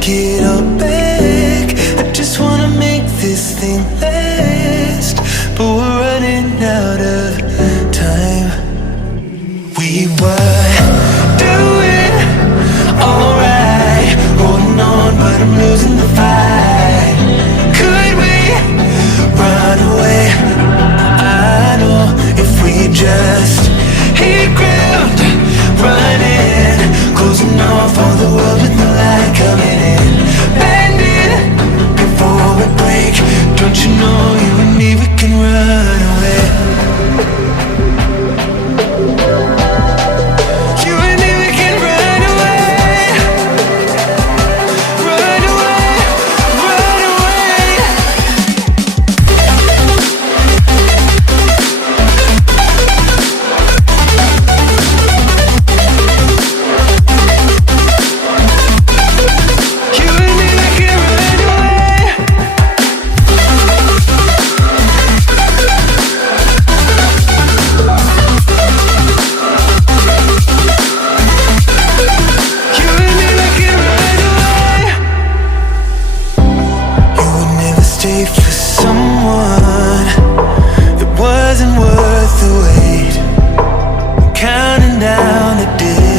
take it all back. I just wanna make this thing last, but we're running out of time. We were doing alright, holding on, but I'm losing the fight. Could we run away? I know if we just hit ground running, closing off all the world with the light coming in, bending before we break. Don't you know you and me, we can run away. You and me, we can run away. Run away, run away. You and me, we can run away. You and me, we can run away. You would never stay for someone that wasn't worth the wait. I'm counting down the days